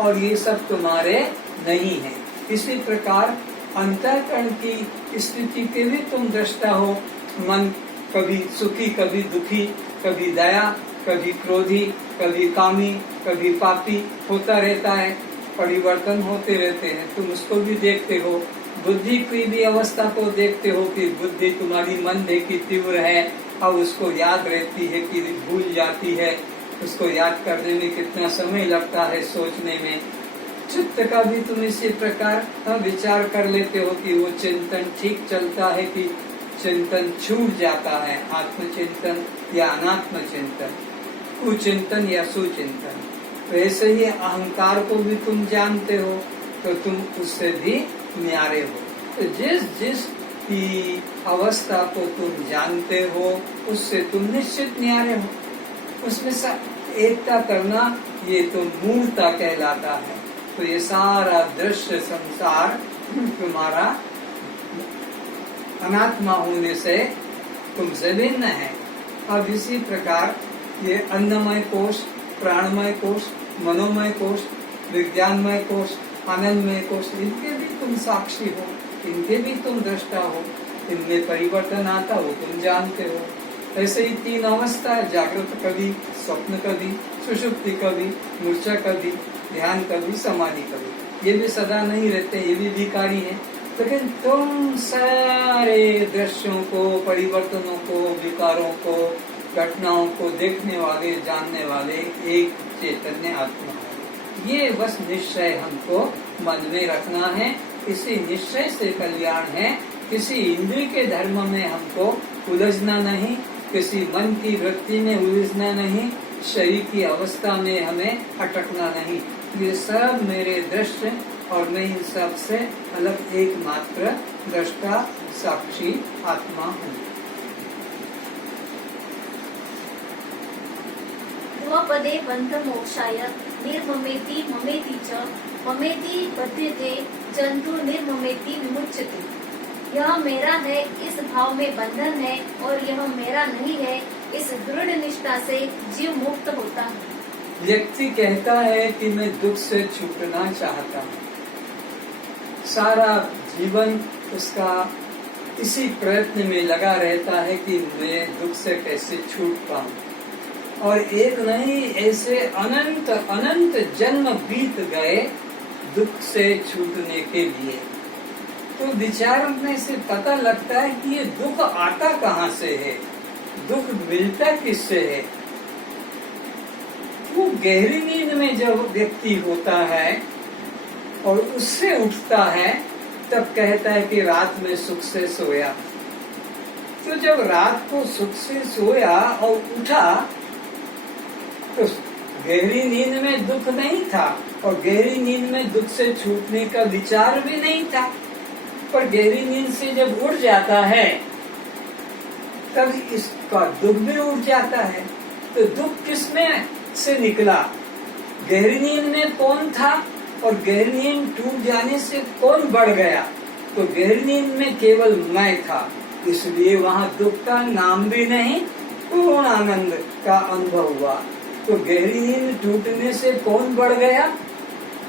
और ये सब तुम्हारे नहीं है। इसी प्रकार अंतःकरण की स्थिति के भी तुम दृष्टा हो। मन कभी सुखी, कभी दुखी, कभी दया, कभी क्रोधी, कभी कामी, कभी पापी होता रहता है, परिवर्तन होते रहते हैं, तुम उसको भी देखते हो। बुद्धि की भी अवस्था को देखते हो कि बुद्धि तुम्हारी मंद है कि तीव्र है, अब उसको याद रहती है कि भूल जाती है, उसको याद करने में कितना समय लगता है, सोचने में। चित्त का भी तुम इसी प्रकार विचार कर लेते हो कि वो चिंतन ठीक चलता है कि चिंतन छूट जाता है, आत्मचिंतन या अनात्म चिंतन, कुचिंतन या सुचिंतन। वैसे ही अहंकार को भी तुम जानते हो, तो तुम उससे भी न्यारे हो। तो जिस जिस की अवस्था को तुम जानते हो उससे तुम निश्चित न्यारे हो। उसमें एकता करना ये तो मूर्ता कहलाता है। तो ये सारा दृश्य संसार तुम्हारा अनात्मा होने से तुमसे भिन्न है। अब इसी प्रकार ये अन्नमय कोश, प्राणमय कोश, मनोमय कोश, विज्ञानमय कोश, आनंदमय कोश, इनके भी तुम साक्षी हो, इनके भी तुम दृष्टा हो। इनमें परिवर्तन आता हो तुम जानते हो। ऐसे ही तीन अवस्था है, जागृत कभी, स्वप्न कभी, सुषुप्ति कभी, मूर्छा कभी, ध्यान कभी, समाधि कभी। ये भी सदा नहीं रहते, ये भी विकारी है। लेकिन तुम सारे दृश्यों को, परिवर्तनों को, विकारों को, घटनाओं को देखने वाले, जानने वाले एक चैतन्य आत्मा है। ये बस निश्चय हमको मन में रखना है। इसी निश्चय से कल्याण है। किसी इंद्रिय के धर्म में हमको उलझना नहीं, किसी मन की वृत्ति में उलझना नहीं, शरीर की अवस्था में हमें अटकना नहीं। ये सब मेरे दृश्य और मैं इन सब से अलग एकमात्र दृष्टा साक्षी आत्मा हूँ। पदे बंध मोक्षाय निर्ममेति ममेति च ममेति बध्यते जंतु निर्ममेति विमुच्यते। यह मेरा है इस भाव में बंधन है और यह मेरा नहीं है इस दृढ़ निष्ठा से जीव मुक्त होता है। व्यक्ति कहता है कि मैं दुख से छूटना चाहता हूँ। सारा जीवन उसका इसी प्रयत्न में लगा रहता है कि मैं दुख से कैसे छूट पाऊँ। और एक नहीं, ऐसे अनंत अनंत जन्म बीत गए दुख से छूटने के लिए। तो विचारने से पता लगता है कि ये दुख आता कहाँ से है, दुख मिलता किससे है। वो गहरी नींद में जब व्यक्ति होता है और उससे उठता है तब कहता है कि रात में सुख से सोया। तो जब रात को सुख से सोया और उठा तो गहरी नींद में दुख नहीं था और गहरी नींद में दुख से छूटने का विचार भी नहीं था। पर गहरी नींद से जब उठ जाता है तब इसका दुख भी उठ जाता है। तो दुख किसमें से निकला? गहरी नींद में कौन था और गहरी नींद टूट जाने से कौन बढ़ गया? तो गहरी नींद में केवल मैं था, इसलिए वहाँ दुख का नाम भी नहीं, पूर्ण आनंद का अनुभव हुआ। तो गहरी नींद टूटने से कौन बढ़ गया?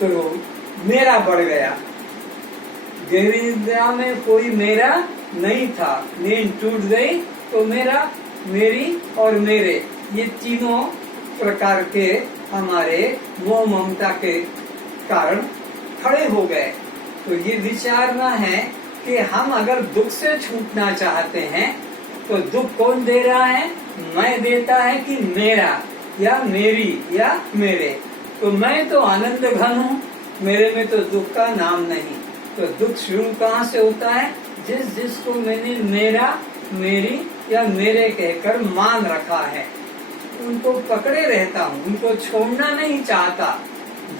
तो मेरा बढ़ गया। गहरी निद्रा में कोई मेरा नहीं था, नींद टूट गई तो मेरा, मेरी और मेरे, ये तीनों प्रकार के हमारे मोह ममता के कारण खड़े हो गए। तो ये विचारना है कि हम अगर दुख से छूटना चाहते हैं तो दुख कौन दे रहा है? मैं देता है कि मेरा या मेरी या मेरे? तो मैं तो आनंद घन हूँ, मेरे में तो दुख का नाम नहीं। तो दुख शुरू कहाँ से होता है? जिस जिसको मैंने मेरा, मेरी या मेरे कहकर मान रखा है, उनको पकड़े रहता हूँ, उनको छोड़ना नहीं चाहता।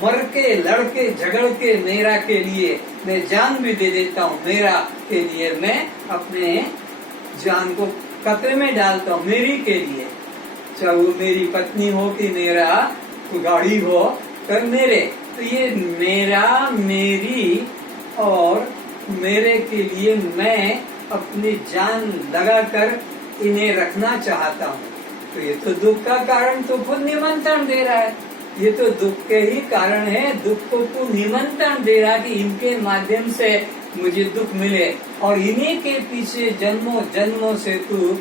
मर के, लड़के, झगड़ के मेरा के लिए मैं जान भी दे देता हूँ। मेरा के लिए मैं अपने जान को खतरे में डालता हूँ, मेरी के लिए। चाहे वो मेरी पत्नी हो कि मेरा गाड़ी हो, पर मेरे। तो ये मेरा, मेरी और मेरे के लिए मैं अपनी जान लगाकर इन्हें रखना चाहता हूँ। तो ये तो दुख का कारण तो खुद निमंत्रण दे रहा है। ये तो दुख के ही कारण है। दुख को तू निमंत्रण दे रहा कि इनके माध्यम से मुझे दुख मिले, और इन्हीं के पीछे जन्मों जन्मों से तू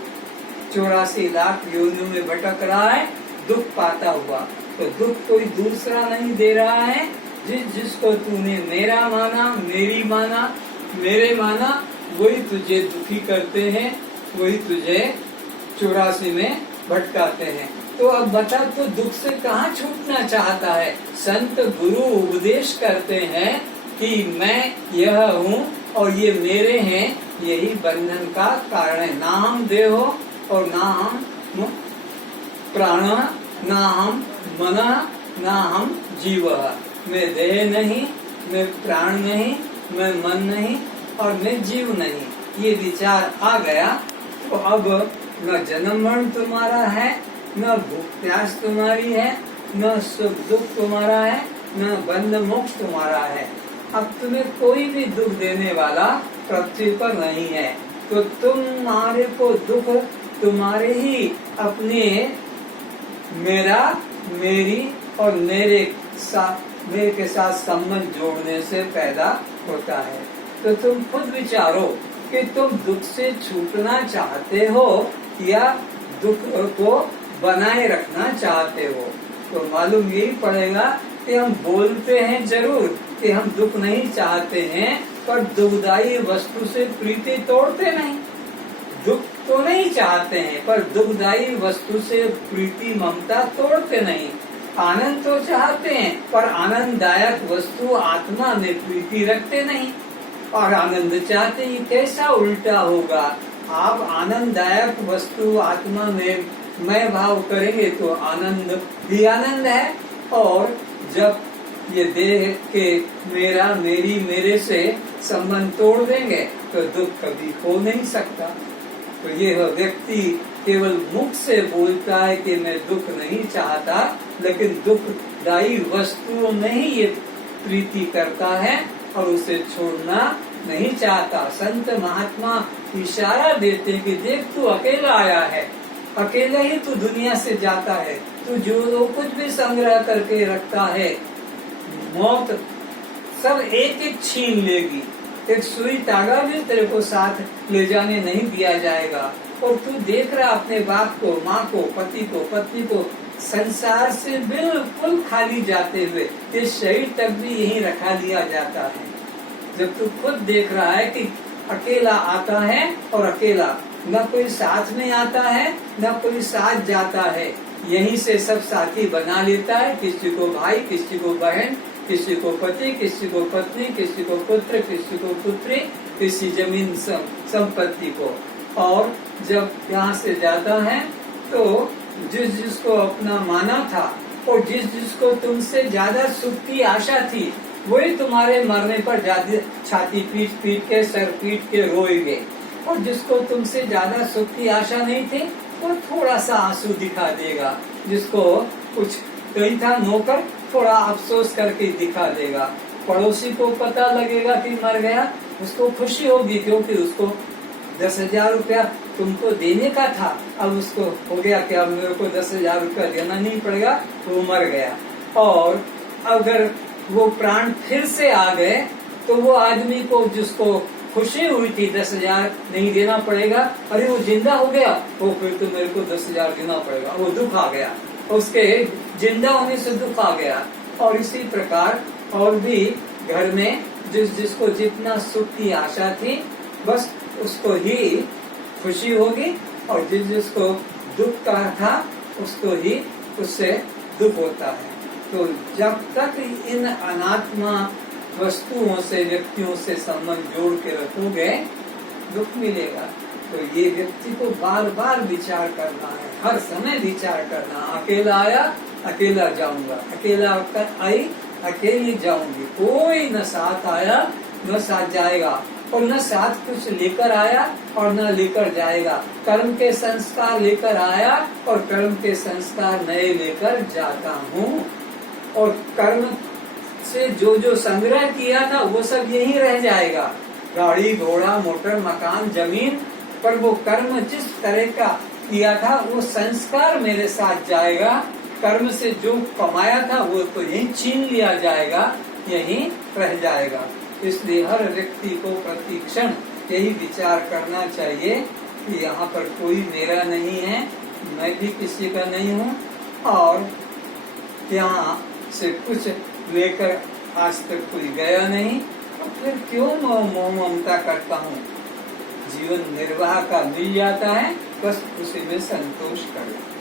84 लाख योनियों में भटक रहा है दुख पाता हुआ। तो दुख कोई दूसरा नहीं दे रहा है, जिसको तूने मेरा माना, मेरी माना, मेरे माना, वही तुझे दुखी करते हैं, वही तुझे 84 में भटकाते हैं। तो अब बता, तो दुख से कहाँ छूटना चाहता है? संत गुरु उपदेश करते हैं कि मैं यह हूँ और ये मेरे हैं, यही बंधन का कारण है। ना हम देह और ना हम प्राण, ना हम मन, ना हम जीव। मैं देह नहीं, मैं प्राण नहीं, मैं मन नहीं और मैं जीव नहीं। ये विचार आ गया तो अब न जन्म मरण तुम्हारा है, न भूख प्यास तुम्हारी है, न सुख दुख तुम्हारा है, न बंध मोक्ष तुम्हारा है। अब तुम्हें कोई भी दुख देने वाला पृथ्वी पर नहीं है। तो तुम्हारे को दुख तुम्हारे ही अपने मेरा, मेरी और मेरे के साथ संबंध जोड़ने से पैदा होता है। तो तुम खुद विचारो कि तुम दुख से छूटना चाहते हो या दुख को बनाए रखना चाहते हो। तो मालूम यही पड़ेगा कि हम बोलते हैं जरूर कि हम दुख नहीं चाहते हैं, पर दुखदायी वस्तु से प्रीति तोड़ते नहीं। दुख तो नहीं चाहते हैं, पर दुखदायी वस्तु से प्रीति ममता तोड़ते नहीं। आनंद तो चाहते हैं, पर आनंददायक वस्तु आत्मा में प्रीति रखते नहीं। और आनंद चाहते ही कैसा उल्टा होगा? आप आनंददायक वस्तु आत्मा में मैं भाव करेंगे तो आनंद भी आनंद है, और जब ये देह के मेरा, मेरी, मेरे से संबंध तोड़ देंगे तो दुख कभी हो नहीं सकता। तो ये व्यक्ति केवल मुख से बोलता है कि मैं दुख नहीं चाहता, लेकिन दुखदायी वस्तुओं में ही ये प्रीति करता है और उसे छोड़ना नहीं चाहता। संत महात्मा इशारा देते कि देख तू अकेला आया है, अकेला ही तू दुनिया से जाता है, तू जो कुछ भी संग्रह करके रखता है मौत सब एक एक छीन लेगी। एक सुई धागा भी तेरे को साथ ले जाने नहीं दिया जाएगा। और तू देख रहा अपने बाप को, माँ को, पति को, पत्नी को संसार से बिल्कुल खाली जाते हुए, इस शरीर तक भी यहीं रखा लिया जाता है। जब तू खुद देख रहा है कि अकेला आता है और अकेला, न कोई साथ में आता है न कोई साथ जाता है, यहीं से सब साथी बना लेता है। किसी को भाई, किसी को बहन, किसी को पति, किसी को पत्नी, किसी को पुत्र, किसी को पुत्री, किसी जमीन संपत्ति को। और जब यहाँ से जाता है तो जिसको अपना माना था और जिसको तुमसे ज्यादा सुख की आशा थी, वही तुम्हारे मरने पर ज्यादा छाती पीट पीट के, सर पीट के रोएंगे। और जिसको तुमसे ज्यादा सुख की आशा नहीं थी, वो थोड़ा सा आंसू दिखा देगा। जिसको कुछ कहीं था नौकर, थोड़ा अफसोस करके दिखा देगा। पड़ोसी को पता लगेगा कि मर गया, उसको खुशी होगी क्योंकि उसको 10,000 रुपया तुमको देने का था, अब उसको हो गया कि अब मेरे को 10,000 रुपया देना नहीं पड़ेगा, तो वो मर गया। और अगर वो प्राण फिर से आ गए तो वो आदमी को जिसको खुशी हुई थी 10,000 नहीं देना पड़ेगा, अरे वो जिंदा हो गया, वो फिर तो मेरे को 10,000 देना पड़ेगा, वो दुख आ गया, उसके जिंदा होने से दुख आ गया। और इसी प्रकार और भी घर में जिसको जितना सुख की आशा थी, बस उसको ही खुशी होगी, और जिसको दुख का था उसको ही उससे दुख होता है। तो जब तक इन अनात्मा वस्तुओं से, व्यक्तियों से संबंध जोड़ के रखोगे, दुख मिलेगा। तो ये व्यक्ति को बार बार विचार करना है, हर समय विचार करना। अकेला आया, अकेला जाऊंगा, अकेला आई, अकेली जाऊंगी। कोई न साथ आया न साथ जाएगा, और न साथ कुछ लेकर आया और न लेकर जाएगा। कर्म के संस्कार लेकर आया और कर्म के संस्कार नए लेकर जाता हूँ। और कर्म से जो जो संग्रह किया था वो सब यहीं रह जाएगा। गाड़ी, घोड़ा, मोटर, मकान, जमीन, पर वो कर्म जिस तरह का किया था वो संस्कार मेरे साथ जाएगा। कर्म से जो कमाया था वो तो यहीं छीन लिया जाएगा, यहीं रह जाएगा। इसलिए हर व्यक्ति को प्रतिक्षण यही विचार करना चाहिए कि यहाँ पर कोई मेरा नहीं है, मैं भी किसी का नहीं हूँ, और यहाँ से कुछ लेकर आज तक कोई गया नहीं, तो फिर क्यों मोह ममता करता हूँ। जीवन निर्वाह का मिल जाता है, बस उसी में संतोष करें।